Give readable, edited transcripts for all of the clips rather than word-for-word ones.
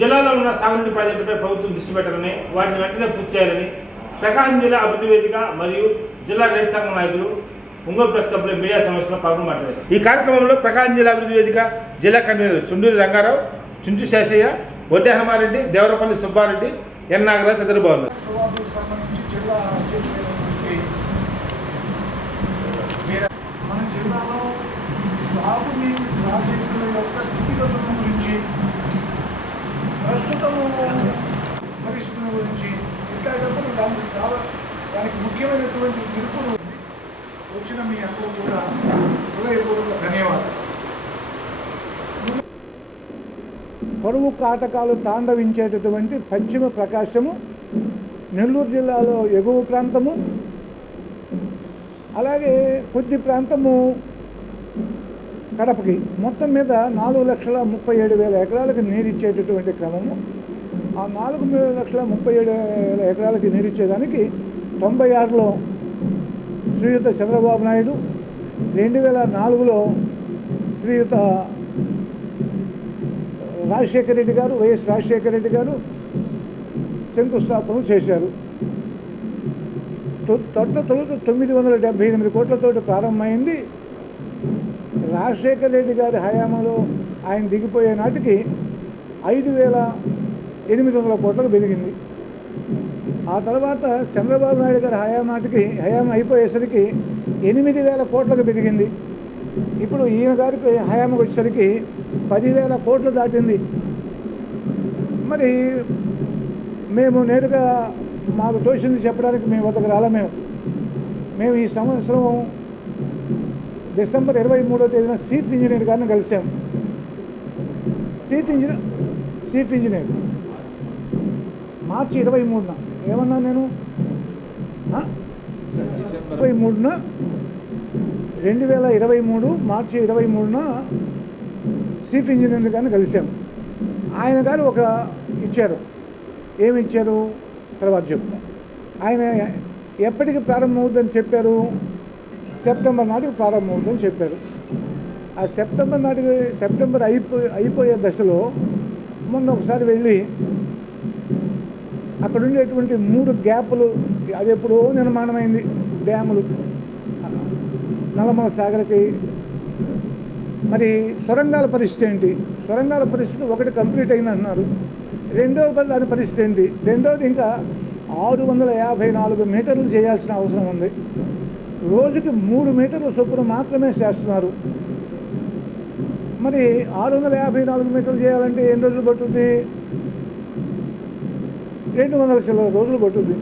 జిల్లాలో ఉన్న సాగునీటి ప్రాజెక్టులపై ప్రభుత్వం దృష్టి పెట్టాలని, వాటిని వెంటనే పూర్తి చేయాలని ప్రకాశం జిల్లా అభివృద్ధి వేదిక మరియు జిల్లా రైతు సంఘం నాయకులు ఒంగోలు ప్రెస్ క్లబ్లో మీడియా సమావేశంలో పాల్గొన్నారు. ఈ కార్యక్రమంలో ప్రకాశం జిల్లా అభివృద్ధి వేదిక జిల్లా కన్వీనర్ చుండూరి రంగారావు, చుంచు శేషయ్య, వడ్డే హనుమారెడ్డి, దేవరపల్లి సుబ్బారెడ్డి, ఎన్ నాగరాజు తదితరులు బాగున్నారు. మన జిల్లాలో సాగునీటి ప్రాజెక్టుల యొక్క స్థితిగతుల గురించి, ప్రస్తుతము పరిస్థితుల గురించి ఇట్లాంటప్పుడు దానికి ముఖ్యమైనటువంటి పిలుపులు వచ్చిన మీ అందరూ కూడా హృదయపూర్వక ధన్యవాదాలు. కరువు కాటకాలు తాండవించేటటువంటి పశ్చిమ ప్రకాశము, నెల్లూరు జిల్లాలో ఎగువ ప్రాంతము, అలాగే కొద్ది ప్రాంతము కడపకి, మొత్తం మీద 4,37,000 ఎకరాలకు నీరిచ్చేటటువంటి క్రమము. ఆ 4,37,000 ఎకరాలకి నీరిచ్చేదానికి 96లో శ్రీయుత చంద్రబాబు నాయుడు, 2004లో శ్రీయుత రాజశేఖర రెడ్డి గారు, వైఎస్ రాజశేఖర రెడ్డి గారు శంకుస్థాపన చేశారు. తొలుత 978 కోట్లతో ప్రారంభమైంది. రాజశేఖర రెడ్డి గారి హయాంలో ఆయన దిగిపోయే నాటికి 5,800 కోట్లకు పెరిగింది. ఆ తర్వాత చంద్రబాబు నాయుడు గారి హయాం అయిపోయేసరికి 8,000 కోట్లకు పెరిగింది. ఇప్పుడు ఈయన గారికి హయాంకి వచ్చేసరికి 10,000 కోట్లు దాటింది. మరి మేము నేరుగా మాకు తోచింది చెప్పడానికి మీ వద్దకు రాలే. మేము ఈ సంవత్సరం డిసెంబర్ 23వ తేదీన చీఫ్ ఇంజనీర్ గారిని కలిసాం. చీఫ్ ఇంజనీర్ మార్చి 23న ఏమన్నా నేను 23న 2023 మార్చి 23న చీఫ్ ఇంజనీర్ గారిని కలిసాం. ఆయన గారు ఒక ఇచ్చారు. ఏమి ఇచ్చారు తర్వాత చెప్తాం. ఆయన ఎప్పటికి ప్రారంభమవుతుందని చెప్పారు? సెప్టెంబర్ నాటికి ప్రారంభమవుతుందని చెప్పారు. ఆ సెప్టెంబర్ అయిపోయే దశలో మొన్న ఒకసారి వెళ్ళి అక్కడ ఉండేటువంటి 3 గ్యాపులు, అది ఎప్పుడో నిర్మాణమైంది డ్యాములు, నల్లమల సాగర్కి. మరి సొరంగాల పరిస్థితి ఏంటి? సొరంగాల పరిస్థితి ఒకటి కంప్లీట్ అయింది అంటున్నారు. రెండవ దాని పరిస్థితి ఏంటి? రెండవది ఇంకా 654 మీటర్లు చేయాల్సిన అవసరం ఉంది. రోజుకి 3 మీటర్ల చొప్పున మాత్రమే చేస్తున్నారు. మరి 654 మీటర్లు చేయాలంటే ఎన్ని రోజులు పట్టుద్ది? 200 రోజులు పట్టుద్ది.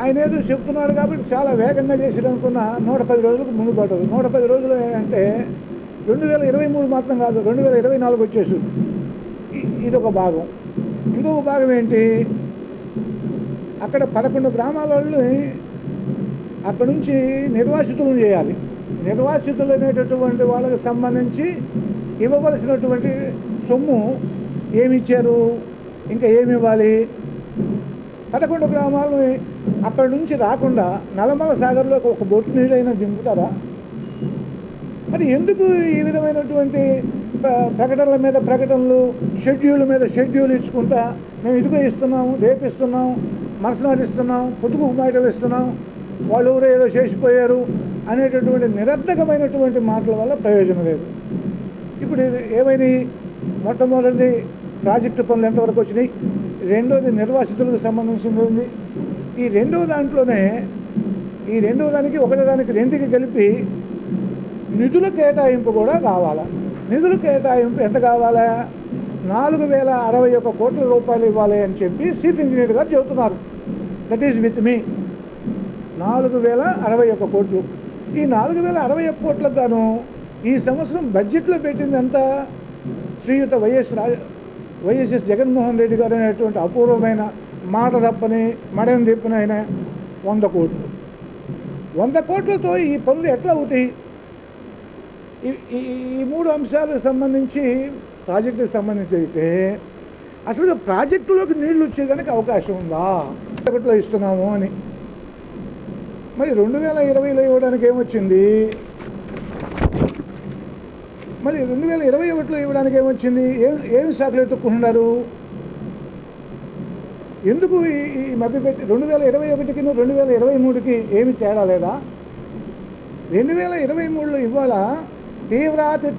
ఆయన ఏదో చెప్తున్నాడు కాబట్టి చాలా వేగంగా చేసేదనుకున్న 110 రోజులకు ముందు పట్టదు. 110 రోజులు అంటే 2023 మాత్రం కాదు, 2024 వచ్చేసి. ఇదొక భాగం. ఇంకొక భాగం ఏంటి? అక్కడ 11 గ్రామాల వాళ్ళు అక్కడి నుంచి నిర్వాసితులను చేయాలి. నిర్వాసితులు అనేటటువంటి వాళ్ళకి సంబంధించి ఇవ్వవలసినటువంటి సొమ్ము ఏమిచ్చారు, ఇంకా ఏమి ఇవ్వాలి? 11 గ్రామాలని అక్కడి నుంచి రాకుండా నల్లమల సాగర్లో ఒక బొట్టు నీళ్ళైనా దింపుతారా? మరి ఎందుకు ఈ విధమైనటువంటి ప్రకటనల మీద ప్రకటనలు, షెడ్యూల్ మీద షెడ్యూల్ ఇచ్చుకుంటా మేము ఇదిగో ఇస్తున్నాం, రేపు ఇస్తున్నాం, మరుసనాడు ఇస్తున్నాం, పొదుపు మాటలు ఇస్తున్నాం, వాళ్ళు ఎవరో ఏదో చేసిపోయారు అనేటటువంటి నిరర్ధకమైనటువంటి మాటల వల్ల ప్రయోజనం లేదు. ఇప్పుడు ఏమైనా మొట్టమొదటిది ప్రాజెక్టు పనులు ఎంతవరకు వచ్చినాయి, రెండోది నిర్వాసితులకు సంబంధించింది ఉంది. ఈ రెండవ దానికి ఒకటో దానికి రెండుకి కలిపి నిధుల కేటాయింపు కూడా కావాలా. నిధుల కేటాయింపు ఎంత కావాలా? 4,061 కోట్ల రూపాయలు ఇవ్వాలి అని చెప్పి చీఫ్ ఇంజనీర్ గారు చెబుతున్నారు. దట్ ఈజ్ విత్ మీ 4,061 కోట్లు. ఈ 4,061 కోట్లకు గాను ఈ సంవత్సరం బడ్జెట్లో పెట్టింది ఎంత? శ్రీయుత వైఎస్ జగన్మోహన్ రెడ్డి గారు అనేటువంటి అపూర్వమైన మాట తప్పని మడని తిప్పిన ఆయన 100 కోట్లు. 100 కోట్లతో ఈ పనులు ఎట్లా అవుతాయి? ఈ 3 అంశాలకు సంబంధించి ప్రాజెక్టుకి సంబంధించి అయితే అసలు ప్రాజెక్టులోకి నీళ్లు వచ్చేదానికి అవకాశం ఉందా? ఒకటిలో ఇస్తున్నాము అని. మరి 2020లో ఇవ్వడానికి ఏమొచ్చింది? మరి 2021లో ఇవ్వడానికి ఏమొచ్చింది? ఏమి శాఖలు ఎత్తుకుంటున్నారు? ఎందుకు ఈ మభ్యపెట్టి 2021కి 2023కి ఏమి తేడా లేదా? 2023లో ఇవాళ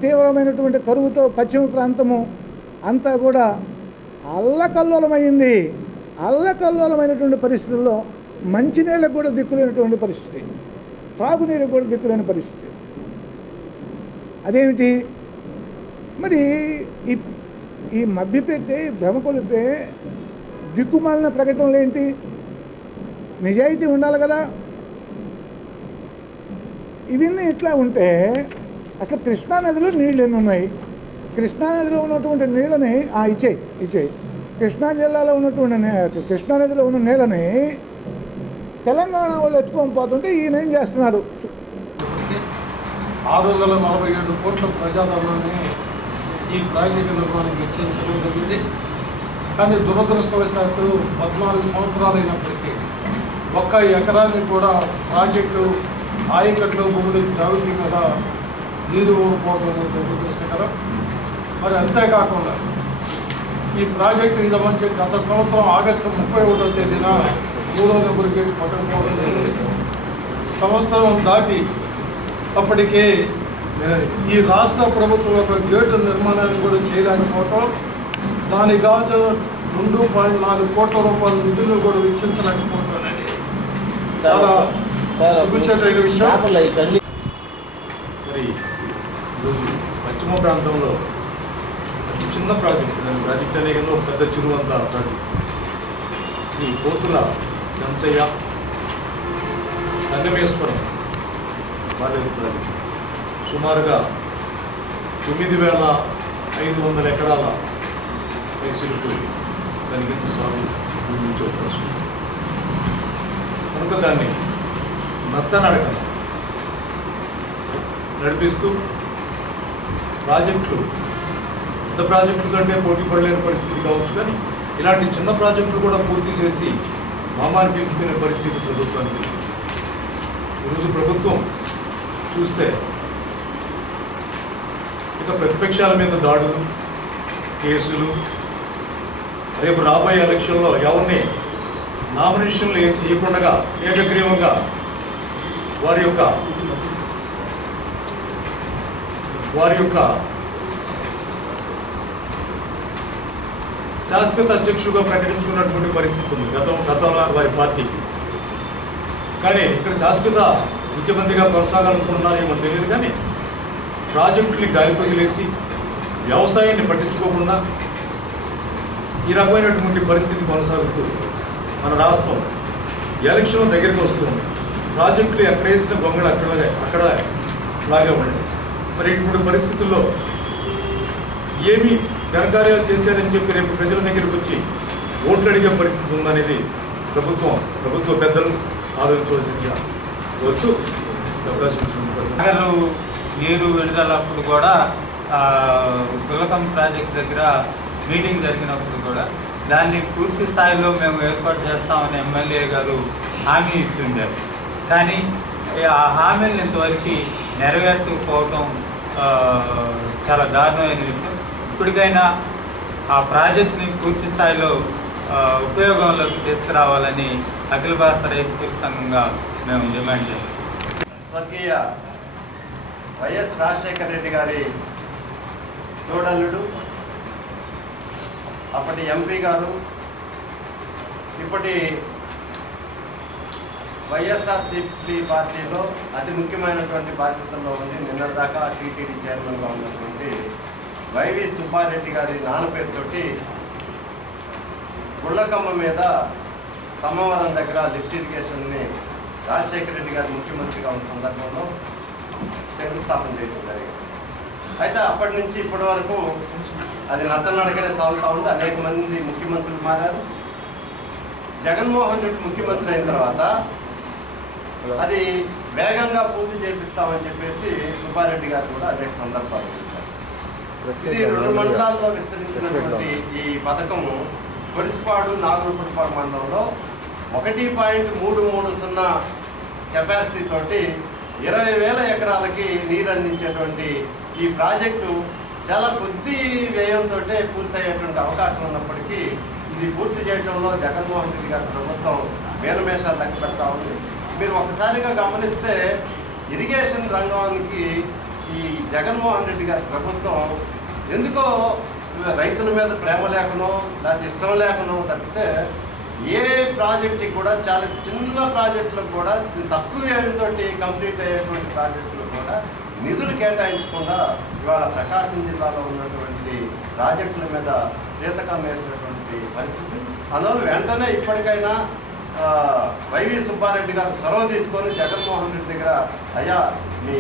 తీవ్రమైనటువంటి కరువుతో పశ్చిమ ప్రాంతము అంతా కూడా అల్లకల్లోలమైనటువంటి పరిస్థితుల్లో మంచినీళ్ళకు కూడా దిక్కులేనటువంటి పరిస్థితి, త్రాగునీళ్ళకు కూడా దిక్కులేని పరిస్థితి. అదేమిటి మరి? ఈ మభ్యపెట్టే భ్రమకొలిపే దిక్కుమాలిన ప్రకటనలు ఏంటి? నిజాయితీ ఉండాలి కదా. ఇవన్నీ ఇట్లా ఉంటే అసలు కృష్ణానదిలో నీళ్ళు ఎన్ని ఉన్నాయి? కృష్ణానదిలో ఉన్నటువంటి నీళ్ళని ఇచ్చేయి కృష్ణా జిల్లాలో ఉన్నటువంటి కృష్ణానదిలో ఉన్న నీళ్ళని తెలంగాణ వాళ్ళు ఎత్తుకొని పోతుంటే ఈయన ఏం చేస్తున్నారు? 647 కోట్ల ప్రజాధనాన్ని ఈ ప్రాజెక్టు నిర్మాణానికి వెచ్చించడం జరిగింది. కానీ దురదృష్టవశాత్తు 14 సంవత్సరాలైనప్పటికీ ఒక్క ఎకరానికి కూడా ప్రాజెక్టు ఆయకట్లో భూములు గ్రావిటీ మీద నీరు ఇవ్వకపోవడం అనేది దురదృష్టకరం. మరి అంతేకాకుండా ఈ ప్రాజెక్టు ఇది మంచి గత సంవత్సరం ఆగస్టు 31వ తేదీన 3వ నెంబర్ గేటు పట్టకపోవడం జరిగింది. సంవత్సరం దాటి అప్పటికే ఈ రాష్ట్ర ప్రభుత్వం యొక్క గేటు నిర్మాణాన్ని కూడా చేయలేకపోవటం, దానికి కావాల్సిన 2.4 కోట్ల రూపాయల నిధులను కూడా వెచ్చించలేకపోవటం అనేది చాలా సిగ్గుచేటైన విషయం. మరి ఈరోజు పశ్చిమ ప్రాంతంలో అతి చిన్న ప్రాజెక్టు, దాని ప్రాజెక్ట్ అనే కదా ఒక పెద్ద చిరువంత ప్రాజెక్టు, శ్రీ పోతుల సంచయ్య సంగమేశ్వరం బాలేరు ప్రాజెక్టు సుమారుగా 9,500 ఎకరాల పైసలకు దానికి సాగు నిర్మించే అవకాశం ఉంది. కనుక దాన్ని నత్తనడకన నడిపిస్తూ ప్రాజెక్టులు పెద్ద ప్రాజెక్టుల కంటే పోటీ పడలేని పరిస్థితి కావచ్చు, కానీ ఇలాంటి చిన్న ప్రాజెక్టులు కూడా పూర్తి చేసి మామాన్ని పెంచుకునే పరిస్థితి ప్రభుత్వానికి. ఈరోజు ప్రభుత్వం చూస్తే ఇక ప్రతిపక్షాల మీద దాడులు, కేసులు, రేపు రాబోయే ఎలక్షన్లో ఎవరిని నామినేషన్లు ఇవ్వకుండా ఏకగ్రీవంగా వారి యొక్క శాశ్వత అధ్యక్షుడిగా ప్రకటించుకున్నటువంటి పరిస్థితి ఉంది గతంలో వారి పార్టీకి. కానీ ఇక్కడ శాశ్వత ముఖ్యమంత్రిగా కొనసాగాలనుకుంటున్నారేమో తెలియదు, కానీ ప్రాజెక్టుని గాలికి వదిలేసి వ్యవసాయాన్ని పట్టించుకోకుండా ఈ రకమైనటువంటి పరిస్థితి కొనసాగుతూ మన రాష్ట్రం ఎలక్షన్ దగ్గరికి వస్తుంది. ప్రాజెక్టులు ఎక్కడ వేసిన గొంగళ అక్కడ లాగే ఉన్నాయి. మరి ఇటువంటి పరిస్థితుల్లో ఏమి ఘనకార్యాలు చేశారని చెప్పి రేపు ప్రజల దగ్గరికి వచ్చి ఓట్లు అడిగే పరిస్థితి ఉందనేది ప్రభుత్వ పెద్దలు ఆలోచించవలసిందిగా వచ్చు అవకాశం ఉంటుంది. నీరు విడుదలప్పుడు కూడా గుల్లకం ప్రాజెక్ట్ దగ్గర మీటింగ్ జరిగినప్పుడు కూడా దాన్ని పూర్తి స్థాయిలో మేము ఏర్పాటు చేస్తామని ఎమ్మెల్యే గారు హామీ ఇచ్చిండారు. కానీ ఆ హామీలను ఇంతవరకు నెరవేర్చకపోవడం చాలా దారుణమైన విషయం. ఇప్పటికైనా ఆ ప్రాజెక్ట్ని పూర్తి స్థాయిలో ఉపయోగంలోకి తీసుకురావాలని అఖిల భారత రైతు సంఘంగా మేము డిమాండ్ చేస్తాం. స్వర్గీయ వైఎస్ రాజశేఖర రెడ్డి గారి తోడల్లుడు, అప్పటి ఎంపీ గారు, ఇప్పటి వైఎస్ఆర్సీపీ పార్టీలో అతి ముఖ్యమైనటువంటి బాధ్యతల్లో ఉండి నిన్నటిదాకా టీటీడీ చైర్మన్గా ఉన్నటువంటి వైవి సుబ్బారెడ్డి గారి నాన్న పేరుతోటి గుళ్ళకమ్మ మీద తమ్మవరం దగ్గర లిఫ్ట్ ఇరిగేషన్ని రాజశేఖర రెడ్డి గారు ముఖ్యమంత్రిగా ఉన్న సందర్భంలో శంకుస్థాపన చేయడం జరిగింది. అయితే అప్పటి నుంచి ఇప్పటి వరకు అది నత్తనడకనే సాగుతూ ఉంది. అనేక మంది ముఖ్యమంత్రులు మారారు. జగన్మోహన్ రెడ్డి ముఖ్యమంత్రి అయిన తర్వాత అది వేగంగా పూర్తి చేపిస్తామని చెప్పేసి సుబ్బారెడ్డి గారు కూడా అనేక సందర్భాలు చెప్పారు. ఇది 2 మండలాల్లో విస్తరించినటువంటి ఈ పథకము కొరిసిపాడు, నాగులపూడిపాడు మండలంలో 1.330 కెపాసిటీ తోటి 20,000 ఎకరాలకి నీరు అందించేటువంటి ఈ ప్రాజెక్టు చాలా కొద్ది వ్యయంతో పూర్తయ్యేటువంటి అవకాశం ఉన్నప్పటికీ ఇది పూర్తి చేయడంలో జగన్మోహన్ రెడ్డి గారి ప్రభుత్వం మేనమేషాలు లెక్క పెడతా ఉంది. మీరు ఒకసారిగా గమనిస్తే ఇరిగేషన్ రంగానికి ఈ జగన్మోహన్ రెడ్డి గారి ప్రభుత్వం ఎందుకో రైతుల మీద ప్రేమ లేకనో లేకపోతే ఇష్టం లేకనో తప్పితే ఏ ప్రాజెక్టుకి కూడా చాలా చిన్న ప్రాజెక్టులకు కూడా తక్కువ వ్యయంతో కంప్లీట్ అయ్యేటువంటి ప్రాజెక్టులు కూడా నిధులు కేటాయించకుండా ఇవాళ ప్రకాశం జిల్లాలో ఉన్నటువంటి ప్రాజెక్టుల మీద శీతకం వేసినటువంటి పరిస్థితి. అందువల్ల వెంటనే ఇప్పటికైనా వైవి సుబ్బారెడ్డి గారు చొరవ తీసుకొని జగన్మోహన్ రెడ్డి దగ్గర అయ్యా మీ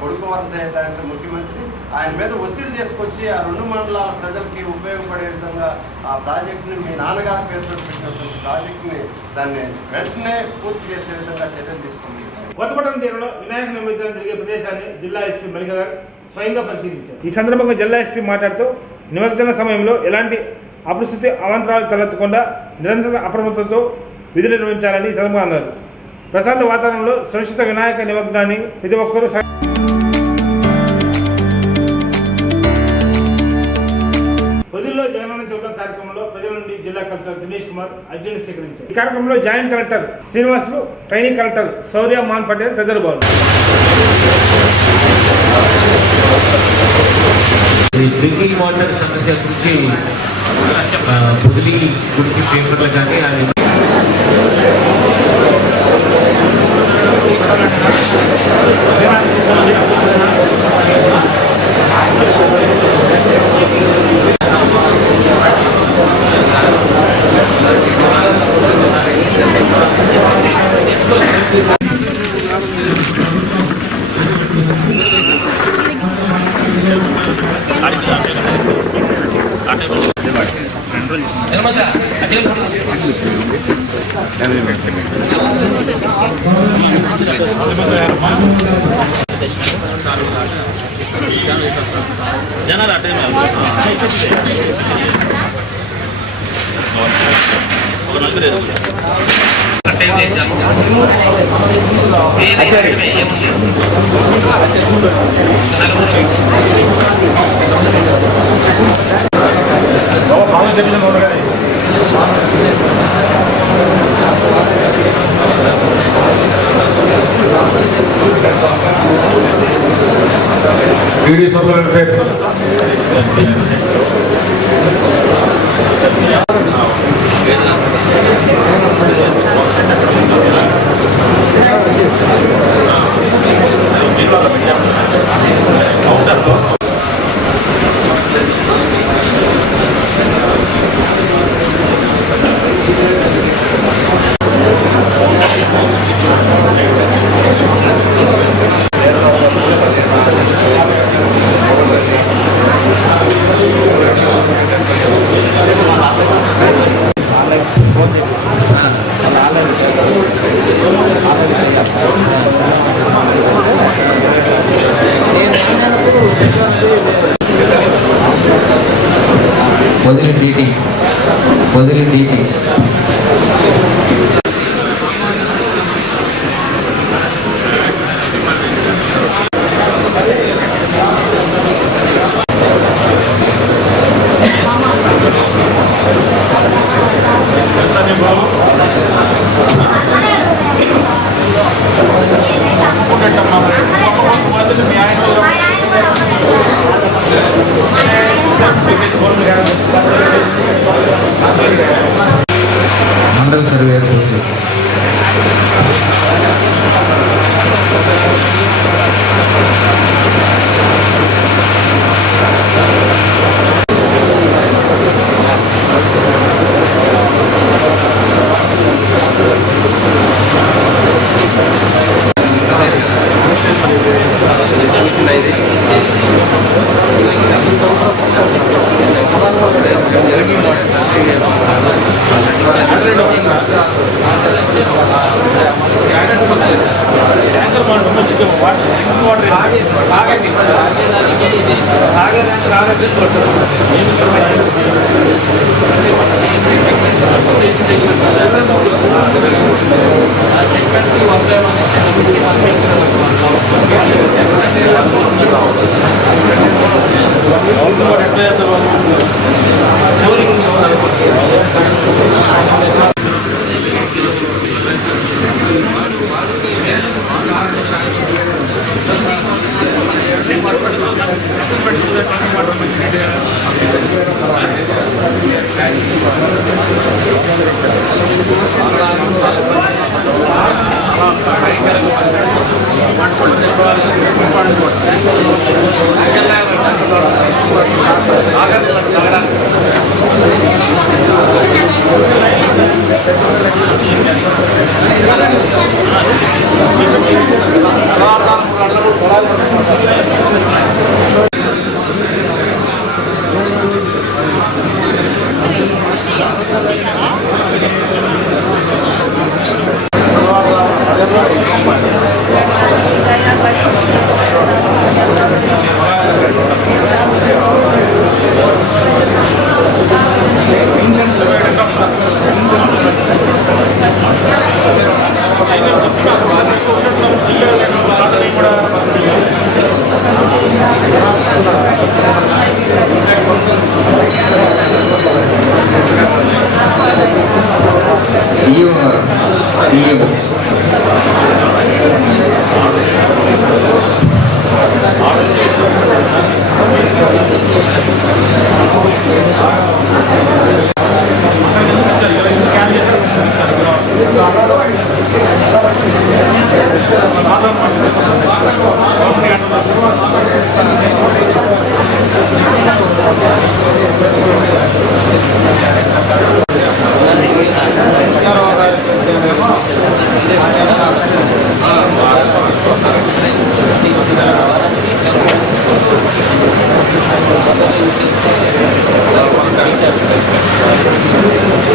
కొడుకు వరుస ఏంటంటే ముఖ్యమంత్రి ఆయన మీద ఒత్తిడి తీసుకొచ్చి ఆ 2 మండలాల ప్రజలకి ఉపయోగపడే విధంగా ఆ ప్రాజెక్టుని మీ నాన్నగారి పేరుతో పెట్టినటువంటి ప్రాజెక్టుని దాన్ని వెంటనే పూర్తి చేసే విధంగా చర్యలు తీసుకుంది. కొత్తపట్నం తీరంలో వినాయక నిమజ్జనం జరిగే ప్రదేశాన్ని జిల్లా ఎస్పీ మల్లిక గారు స్వయంగా పరిశీలించారు. ఈ సందర్భంగా జిల్లా ఎస్పీ మాట్లాడుతూ నిమజ్జన సమయంలో ఎలాంటి అపరిస్థితి అవాంతరాలు తలెత్తకుండా నిరంతర అప్రమత్తతో విధులు నిర్వహించాలని ఈ సందర్భంగా అన్నారు. ప్రశాంత వాతావరణంలో సురక్షిత వినాయక నిమజ్జనాన్ని ప్రతి ఒక్కరూ పొదిల్లో జగనన్న చౌక కార్యక్రమంలో ప్రజల నుండి జిల్లా కలెక్టర్ దినేష్ కుమార్ అర్జున్ స్వీకరించారు. ఈ కార్యక్రమంలో joint collector Srinivasulu, training collector Shaurya Man Patel తదితరులు పాల్గొన్నారు. డ్రింకింగ్ వాటర్ సమస్య గురించి పొదిలి గురించి పేపర్లు కానీ అది జనాలు అటే Beauty social welfare.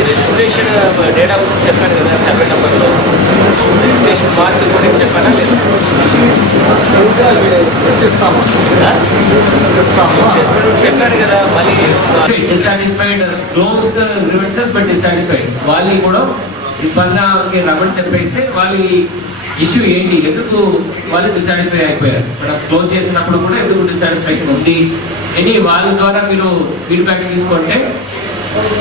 Registration data గురించి చెప్పాను కదా, సర్వే నెంబర్లో రిజిస్ట్రేషన్ మార్క్స్ గురించి చెప్పానా లేదు? చెప్పాను కదా. మళ్ళీ dissatisfied close the grievances but dissatisfied వాళ్ళని కూడా ఈ స్పందనకి రమ్మని చెప్పేస్తే వాళ్ళ ఇష్యూ ఏంటి, ఎందుకు వాళ్ళు డిస్సాటిస్ఫై అయిపోయారు, మనం క్లోజ్ చేసినప్పుడు కూడా ఎందుకు డిస్సాటిస్ఫాక్షన్ ఉంది అని వాళ్ళ ద్వారా మీరు ఫీడ్బ్యాక్ తీసుకుంటే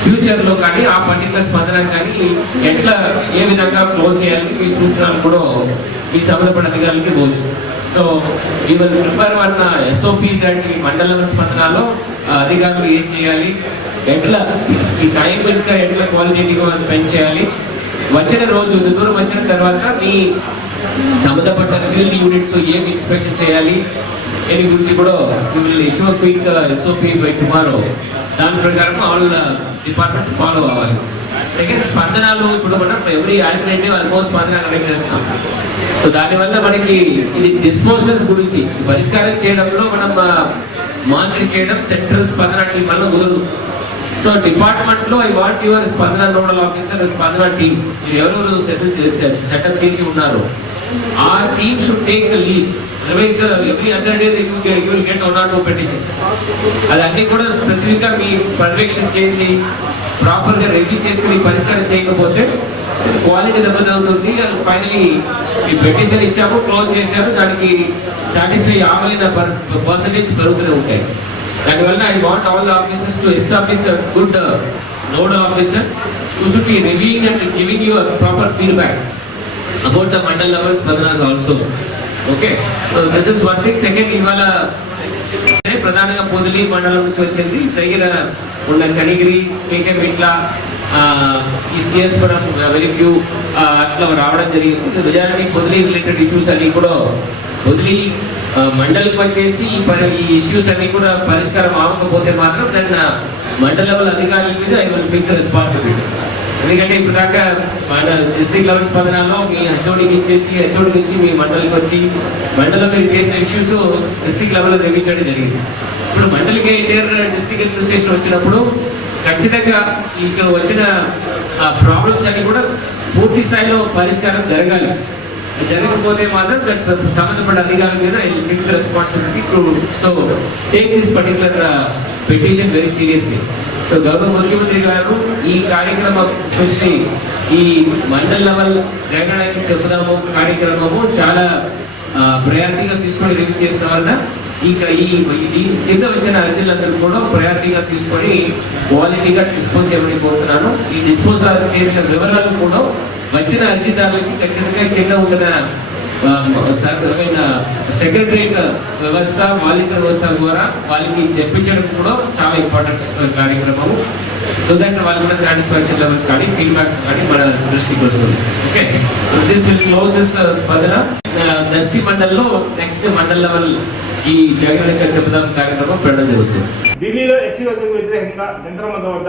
ఫ్యూచర్లో కానీ ఆ పర్టికులర్ స్పందన కానీ ఎట్లా ఏ విధంగా క్లోజ్ చేయాలని మీ సూచనలు కూడా ఈ సంబంధపడిన అధికారులకి పోవచ్చు. సో ఈ ప్రిపేర్ వన్ ఎస్ఓపి దాటి మండలం స్పందనలో అధికారులు ఏం చేయాలి, ఎట్లా ఈ టైం ఇంకా ఎట్లా క్వాలిటీగా స్పెండ్ చేయాలి, వచ్చిన రోజు దూరం వచ్చిన తర్వాత మీ సంబంధపడ్డ ఫీల్డ్ యూనిట్స్ ఏమి ఇన్స్పెక్షన్ చేయాలి దీని గురించి కూడా issue quick SOP by tomorrow. దాని ప్రకారం ఆల్ డిపార్ట్మెంట్స్ ఫాలో అవ్వాలి. సెకండ్ స్పందనలు ఇప్పుడు మనం ఎవ్రీ ఆల్టర్నేటివ్ ఆల్మోస్ట్ స్పందన కనెక్ట్ చేస్తున్నాం. సో దానివల్ల మనకి ఇది డిస్పోజల్స్ గురించి పరిష్కారం చేయడంలో మనం మానిటరింగ్ చేయడం సెంట్రల్ స్పందన టీం వల్ల కుదరదు. సో డిపార్ట్మెంట్లో ఐ వాంట్ యువర్ స్పందన నోడల్ ఆఫీసర్ స్పందన టీమ్ మీరు ఎవరెవరు సెటప్ చేసి ఉన్నారు ఆ team should take the lead. Otherwise every other day you will get 1 or 2 petitions. అది అన్ని కూడా స్పెసిఫిక్గా మీ పర్యవేక్షణ చేసి ప్రాపర్గా రివ్యూ చేసుకుని పరిష్కారం చేయకపోతే క్వాలిటీ దెబ్బతవుతుంది. ఫైనలీ ఈ పెటిషన్ ఇచ్చాము, క్లోజ్ చేశాము, దానికి సాటిస్ఫై అవ్వలేని పర్సంటేజ్ పెరుగుతూనే ఉంటాయి. దానివల్ల I want all the officers to establish a good nodal officer who should be reviewing and giving you a proper feedback about the mandal level spadhanas also. Okay, so this is one thing. Second, ఇవాళ ప్రధానంగా పొదిలి మండలం నుంచి వచ్చింది, దగ్గర ఉన్న కనిగిరి మేకమిట్ల ఈ CS కూడా very few అట్లా రావడం జరిగింది. మెజారిటీ పొదిలి రిలేటెడ్ ఇష్యూస్ అన్ని కూడా పొదిలి మండలికి వచ్చేసి ఈ ఇష్యూస్ అన్ని కూడా పరిష్కారం అవ్వకపోతే మాత్రం దాన్ని మండల లెవెల్ అధికారుల మీద ఐ విల్ ఫిక్స్ రెస్పాన్సిబిలిటీ. ఎందుకంటే ఇప్పుడు దాకా మన డిస్ట్రిక్ట్ లెవెల్ స్పందనలో మీ హెచ్ఓడికి ఇచ్చేసి హెచ్ఓడి నుంచి మీ మండలికి వచ్చి మండలం మీరు చేసిన ఇష్యూస్ డిస్ట్రిక్ట్ లెవెల్లో రివ్యూ చేయడం జరిగింది. ఇప్పుడు మండలికి ఇంటర్ డిస్ట్రిక్ట్ అడ్మినిస్ట్రేషన్ వచ్చినప్పుడు ఖచ్చితంగా ఇక్కడ వచ్చిన ప్రాబ్లమ్స్ అన్ని కూడా పూర్తి స్థాయిలో పరిష్కారం జరగాలి. జరగకపోతే మాత్రం సంబంధపడ్డ అధికారుల మీద I will fix responsibility to so take this particular petition very seriously. So గౌరవ ముఖ్యమంత్రి గారు ఈ కార్యక్రమం ఎస్పెషలీ ఈ మండల్ లెవెల్ గైడ్లైన్స్ చెప్పుదాము కార్యక్రమము చాలా ప్రయారిటీగా తీసుకొని రిలీజ్ చేసిన వలన ఇంకా ఈ కింద వచ్చిన అర్జీలందరూ కూడా ప్రయారిటీగా తీసుకొని క్వాలిటీగా డిస్పోజ్ చేయమని కోరుతున్నాను. ఈ డిస్పోజ్ చేసిన వివరాలు కూడా వచ్చిన అర్జీదారులకి ఖచ్చితంగా కింద ఉంటున్న సెక్రటరియట్ వ్యవస్థ వాలంటీర్ వ్యవస్థ ద్వారా వాళ్ళకి చెప్పించడం కూడా చాలా ఇంపార్టెంట్ కార్యక్రమం. సో దట్ వాళ్ళు కూడా సాటిస్ఫాక్షన్ లెవెల్స్ కానీ ఫీడ్బ్యాక్ కానీ మన దృష్టికి వస్తుంది. Okay, this will close this స్పందన. దర్శి మండల్లో నెక్స్ట్ మండల్ లెవెల్ ఈ జాగ్రత్తగా చెప్దాం కార్యక్రమం పెట్టడం జరుగుతుంది. ఢిల్లీలో ఎస్సీ వర్గకు వ్యతిరేకంగా జంతర్ వద్ద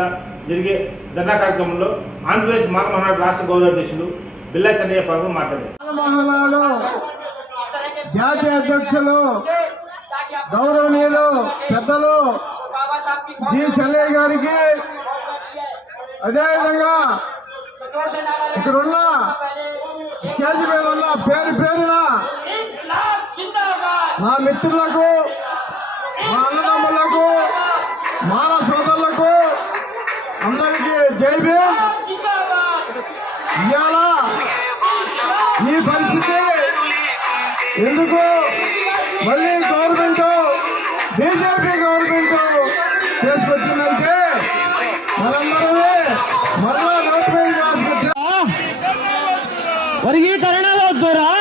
జరిగే ధర్నా కార్యక్రమంలో ఆంధ్రప్రదేశ్ మానవ రాష్ట్ర గౌరవాధ్యక్షులు బిల్లా చెన్నయ్య పాల్గొని మాట్లాడారు. జాతీయ అధ్యక్షులు గౌరవనీయులు పెద్దలు జి చెన్నయ్య గారికి, అదేవిధంగా ఇక్కడున్న స్టేజ్ మీద ఉన్న పేరు పేరున మా మిత్రులకు, మా అన్నదమ్ములకు, మానవ సోదరులకు అందరికీ జై భీమ్. ఇవాళ ఈ పరిస్థితి ఎందుకు మళ్ళీ గవర్నమెంట్ బీజేపీ గవర్నమెంట్ తీసుకొచ్చిందంటే మనందరమే మరలా నోటు మీద రాసుకుంటే వర్గీకరణ వద్దురా,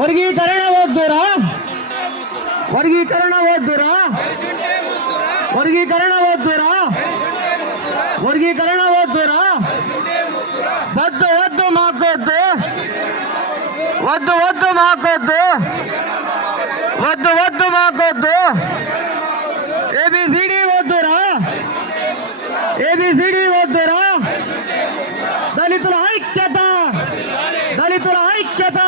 వర్గీకరణ వద్దురా, వర్గీకరణ వద్దురా, వర్గీకరణ వద్దురా, వర్గీకరణ వద్దురా, వద్దు వద్దు మాకొద్దు, వద్దు వద్దు మాకొద్దు, వద్దు వద్దు మాకొద్దు, ఏబిసిడి వద్దురా, ఏబిసిడి వద్దురా, దళితుల ఐక్యత, దళితుల ఐక్యత.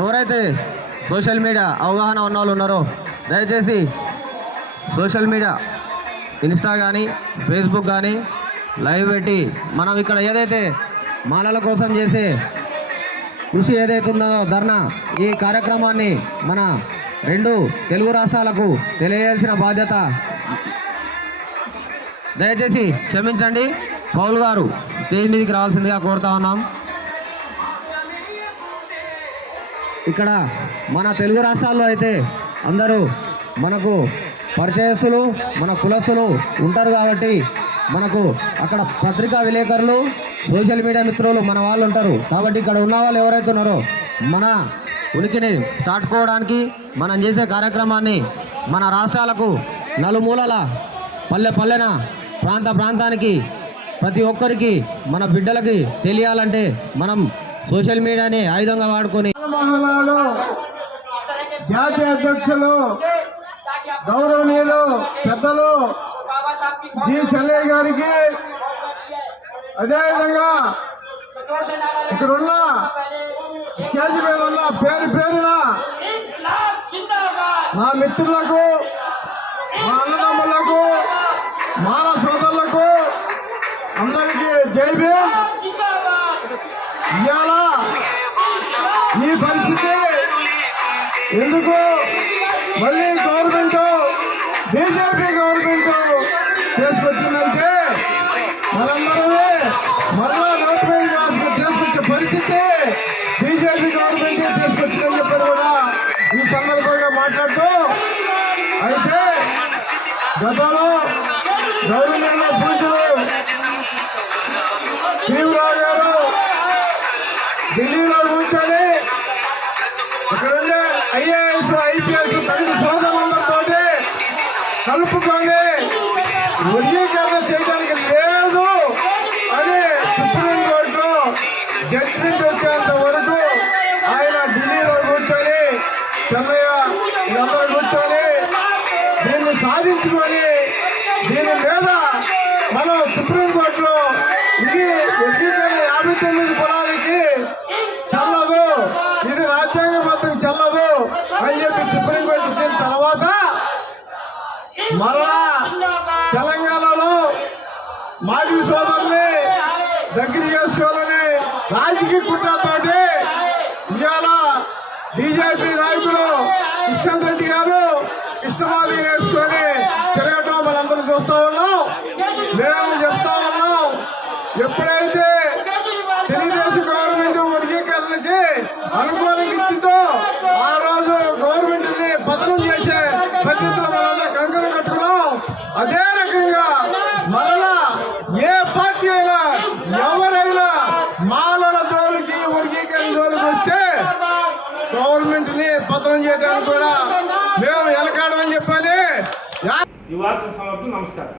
ఎవరైతే సోషల్ మీడియా అవగాహన ఉన్న వాళ్ళు ఉన్నారో దయచేసి సోషల్ మీడియా ఇన్స్టా కానీ ఫేస్బుక్ కానీ లైవ్ పెట్టి మనం ఇక్కడ ఏదైతే మాలల కోసం చేసే కృషి ఏదైతే ఉన్నదో ధర్నా, ఈ కార్యక్రమాన్ని మన 2 తెలుగు రాష్ట్రాలకు తెలియజేయాల్సిన బాధ్యత. దయచేసి క్షమించండి, పౌల్ గారు స్టేజ్ మీదకి రావాల్సిందిగా కోరుతా ఉన్నాం. ఇక్కడ మన తెలుగు రాష్ట్రాల్లో అయితే అందరూ మనకు పరిచయస్తులు, మన కులస్తులు ఉంటారు కాబట్టి మనకు అక్కడ పత్రికా విలేకరులు, సోషల్ మీడియా మిత్రులు మన వాళ్ళు ఉంటారు కాబట్టి ఇక్కడ ఉన్న వాళ్ళు ఎవరైతే ఉన్నారో మన ఉనికిని చాటుకోవడానికి మనం చేసే కార్యక్రమాన్ని మన రాష్ట్రాలకు నలుమూలల పల్లె పల్లెన ప్రాంత ప్రాంతానికి ప్రతి ఒక్కరికి మన బిడ్డలకి తెలియాలంటే మనం సోషల్ మీడియాని ఆయుధంగా వాడుకొని జాతీయ అధ్యక్షులు గౌరవనీయులు పెద్దలు జి చెన్నయ్య గారికి, అదేవిధంగా ఇక్కడున్న స్టేజ్ మీద ఉన్న పేరు పేరున మా మిత్రులకు, మా అన్నదమ్ములకు, మానవ సోదరులకు అందరికీ జై భీమ్. ఇవాళ ఈ పరిస్థితి ఎందుకు మళ్ళీ గవర్నమెంట్ బీజేపీ గవర్నమెంట్ తీసుకొచ్చిందంటే మనందరమే మరలా నోటు మీద రాసుకుని తీసుకొచ్చే పరిస్థితి బీజేపీ గవర్నమెంట్ తీసుకొచ్చిందని చెప్పారు కూడా ఈ సందర్భంగా మాట్లాడుతూ. అయితే గతంలో గౌరవనీయుల పూజలు శివరావు గారు ఢిల్లీలో కూర్చొని ఇక్కడ ఉండే ఐఏఎస్ ఐపీఎస్ తల్లి సోదరులందరితో కలుపుకొని వర్గీకరణ చేయడానికి లేదు అని సుప్రీంకోర్టులో జడ్జిమెంట్ వచ్చేంత వరకు ఆయన ఢిల్లీలో కూర్చొని చెన్నయ్య వీళ్ళందరూ కూర్చొని దీన్ని సాధించుకొని దీని మీద మనం సుప్రీంకోర్టులో ఇది వర్గీకరణ 59 కులాలకి చెల్లదు, ఇది రాజ్యాంగబద్ధం చెల్లదు అని చెప్పి సుప్రీంకోర్టు ఇచ్చిన తర్వాత మాజీ సోదరుని దగ్గర చేసుకోవాలని రాజకీయ కుట్రతోటి ఇవాళ బీజేపీ నాయకులు కిషన్ రెడ్డి గారు ఇష్టమాది వేసుకొని తిరగటం మనందరం చూస్తూ ఉన్నాం. మేము చెప్తా ఉన్నాం, ఎప్పుడైతే తెలుగుదేశం గవర్నమెంట్ వర్గీకరణకి అనుకూలంగా ఇచ్చిందో ఆ రోజు గవర్నమెంట్ ని పతనం చేసే పరిస్థితులు మనందరం కంకణం కట్టుకున్నాం. అదే రకంగా మరలా ఏ పార్టీ అయినా ఎవరైనా మాలల జోలికి వర్గీకరణ జోలికి వస్తే గవర్నమెంట్ ని పతనం చేయడానికి కూడా మేము వెనకాడమని చెప్పాలి. ఈ వార్తల సమాప్తం. నమస్కారం.